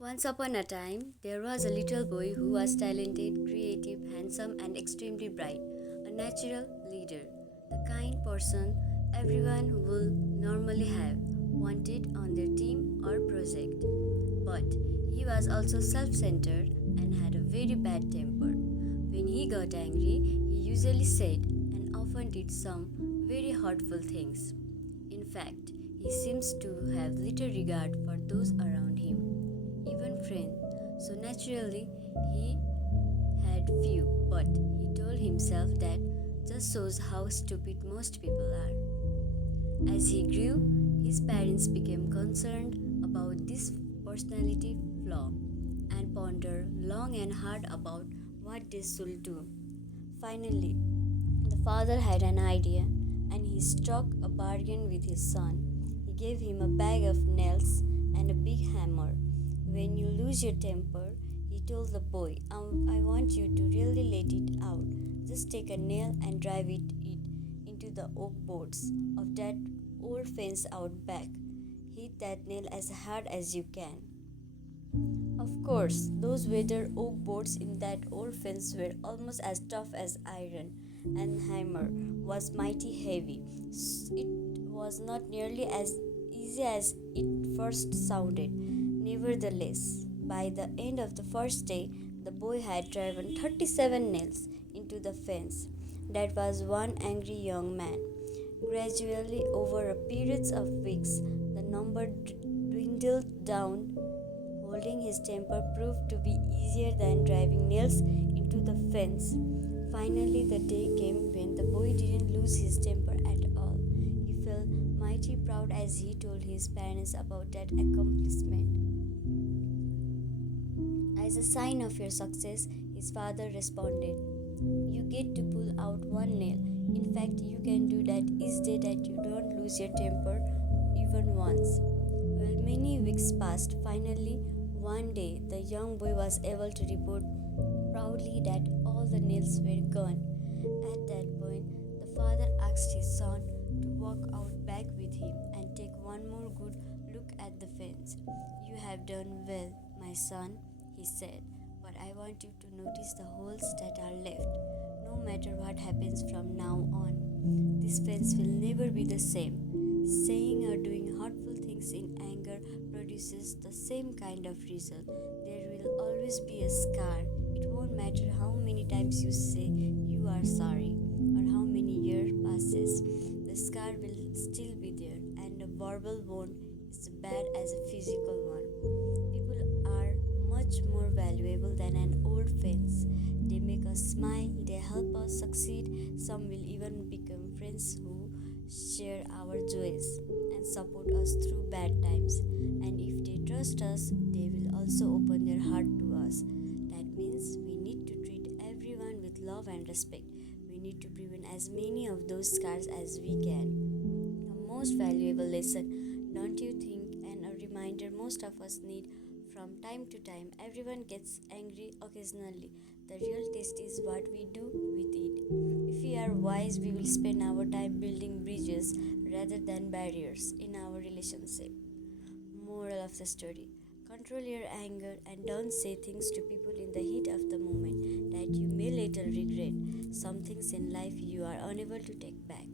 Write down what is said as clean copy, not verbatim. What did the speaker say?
Once upon a time, there was a little boy who was talented, creative, handsome, and extremely bright, a natural leader, the kind person everyone would normally have wanted on their team or project. But he was also self centered and had a very bad temper. When he got angry, he usually said and often did some very hurtful things. In fact, he seems to have little regard for those around him, even friends. So naturally, he had few, but he told himself that just shows how stupid most people are. As he grew, his parents became concerned about this personality flaw and pondered long and hard about what they should do. Finally, the father had an idea and he struck a bargain with his son. He gave him a bag of nails and a big hammer. When you lose your temper, he told the boy, I want you to really let it out. Just take a nail and drive it into the oak boards of that old fence out back. Hit that nail as hard as you can. Of course, those weathered oak boards in that old fence were almost as tough as iron, and hammer was mighty heavy. It was not nearly as easy as it first sounded. Nevertheless, by the end of the first day, the boy had driven 37 nails into the fence. That was one angry young man. Gradually, over a period of weeks, the number dwindled down. Holding his temper proved to be easier than driving nails into the fence. Finally, the day came when the boy didn't lose his temper at all. He felt mighty proud as he told his parents about that accomplishment. As a sign of your success, his father responded, You get to pull out one nail. In fact, you can do that each day that you don't lose your temper even once. Well, many weeks passed. Finally, one day, the young boy was able to report proudly that all the nails were gone. At that point, the father asked his son to walk out back with him and take one more good look at the fence. You have done well, my son, he said, but I want you to notice the holes that are left. No matter what happens from now on, this fence will never be the same. Saying or doing hurtful things in anger produces the same kind of result. There will always be a scar. It won't matter how many times you say you are sorry or how many years passes. The scar will still be there, and a verbal wound is as bad as a physical one. People are much more valuable than an old fence. They make us smile, they help us succeed. Some will even become friends who share our joys and support us through bad times. And if they trust us, they will also open their heart to us. That means we need to treat everyone with love and respect. We need to prevent as many of those scars as we can. A most valuable lesson, don't you think? And a reminder most of us need from time to time. Everyone gets angry occasionally. The real test is what we do with it. If we are wise, we will spend our time building bridges rather than barriers in our relationship. Moral of the story, control your anger and don't say things to people in the heat of the moment that you may later regret. Some things in life you are unable to take back.